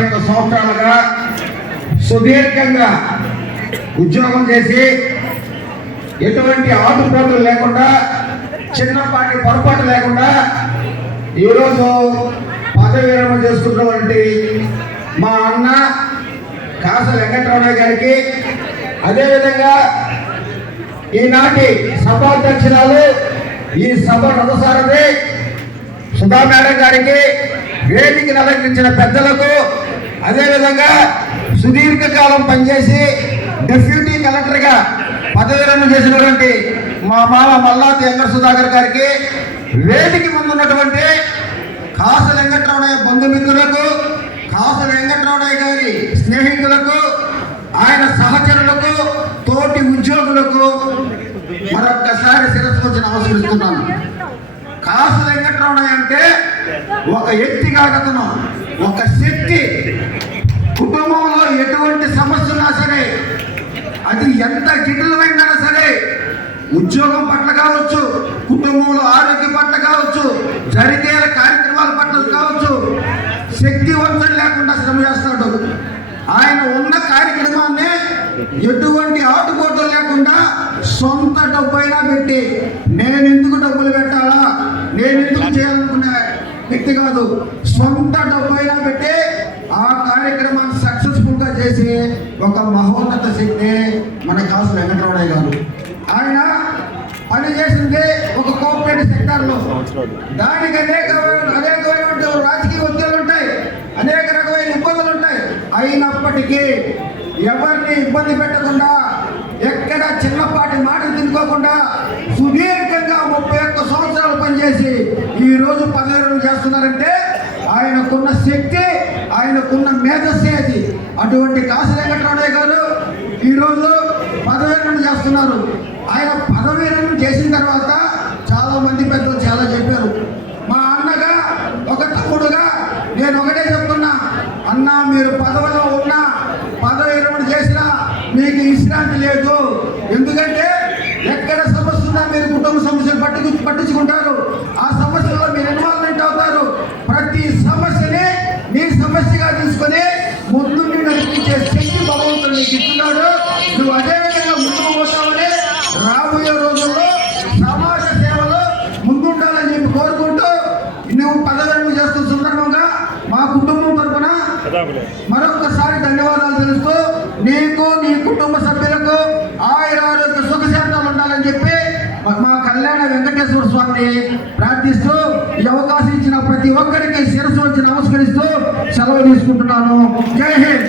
31 సంవత్సరాలుగా సుదీర్ఘంగా ఉద్యోగం చేసి ఎటువంటి ఆటుపోట్లు లేకుండా చిన్నపాటి పొరపాటు లేకుండా ఈరోజు పదవి విరమణ చేసుకున్నటువంటి మా అన్న కాస వెంకటరమణ గారికి, అదేవిధంగా ఈనాటి సభాధ్యక్షురాలు, ఈ సభ రథసారథి సుధా మేడం గారికి, వేదికను అలంకరించిన పెద్దలకు, అదేవిధంగా సుదీర్ఘకాలం పనిచేసి డిప్యూటీ కలెక్టర్గా పదవి విరమణ చేసినటువంటి మా మామ మల్లాతి వెంకట సుధాకర్ గారికి, వేదిక ముందు ఉన్నటువంటి కాస వెంకటరమణయ్య బంధుమిత్రులకు, కాస వెంకటరమణయ్య గారి స్నేహితులకు, ఆయన సహచరులకు, తోటి ఉద్యోగులకు మరొక్కసారి శిరస్సు వచ్చి నమస్కరిస్తున్నాను. కాస వెంకటరమణయ్య అంటే ఒక వ్యక్తిగా అతను ఒక శక్తి. కుటుంబంలో ఎటువంటి సమస్య ఉన్నా సరే, అది ఎంత జటిలమైనా సరే, ఉద్యోగం పట్ల కావచ్చు, కుటుంబంలో ఆరోగ్యం పట్ల కావచ్చు, జరిగే కార్యక్రమాల పట్ల కావచ్చు, శక్తి వంచన లేకుండా శ్రమ చేస్తాడు. ఆయన ఉన్న కార్యక్రమాన్ని ఎటువంటి ఆటుపోట్లు లేకుండా సొంత డబ్బైనా పెట్టి, నేను ఎందుకు డబ్బులు పెట్టాలా, నేను ఎందుకు చేయాలనుకునే వ్యక్తి కాదు, సొంత డబ్బైనా పెట్టి ఆ కార్యక్రమాన్ని సక్సెస్ఫుల్ గా చేసి ఒక మహోన్నత శక్తి మన కాస వెంకటరమణయ్య గారు. ఆయన పనిచేసింది ఒక కోఆపరేటివ్ సెక్టర్ లో. దానికి అనేకమైన రాజకీయ ఒత్తిళ్లు ఉంటాయి, అనేక రకమైన ఇబ్బందులు ఉంటాయి. అయినప్పటికీ ఎవరిని ఇబ్బంది పెట్టకుండా, ఎక్కడ చిన్నపాటి మాటలు తినుకోకుండా సుదీర్ఘంగా 31 సంవత్సరాలు పనిచేసి ఈ రోజు పదవి విరమణ చేస్తున్నారంటే ఆయనకున్న శక్తి, ఆయనకున్న మేధస్సే అది. అటువంటి కాస వెంకటరమణయ్య గారు ఈరోజు పదవి విరమణ చేస్తున్నారు. ఆయన పదవి విరమణ చేసిన తర్వాత చాలా మంది పెద్దలు చాలా చెప్పారు. మా అన్నగా, ఒక తమ్ముడుగా నేను ఒకటే చెప్తున్నా, అన్న మీరు పదవిలో ఉన్నా, పదవి విరమణ చేసినా మీకు విశ్రాంతి లేదు. ఎందుకంటే ఎక్కడ సమస్య ఉన్నా మీరు కుటుంబ సమస్యలు పట్టించుకుంటారు. ఆ సమస్యలో మీరు ఇన్వాల్వ్మెంట్ అవుతారు. ప్రతి సమస్యని నీ సమస్యగా తీసుకొని ముందు నడిపించే శక్తి భగవంతుడు నీకు ఇస్తున్నాడు. నువ్వు అదే విధంగా ముందుకు పోతామని, రాబోయే రోజుల్లో సమాజ సేవలో ముందుండాలని చెప్పి కోరుకుంటూ, నువ్వు పదవి విరమణ చేస్తున్న సందర్భంగా మా కుటుంబం తరఫున మరొకసారి ధన్యవాదాలు తెలుస్తూ, నీకు నీ కుటుంబ సభ్యులకు ఆయురారోగ్య సుఖశాంతాలు ఉండాలని చెప్పి మా కళ్యాణ వెంకటేశ్వర స్వామిని ప్రార్థిస్తూ, ఈ అవకాశం ఇచ్చిన ప్రతి ఒక్కరికి శిరస్సు వచ్చి నమస్కరిస్తూ సెలవు తీసుకుంటున్నాను. జై హింద్.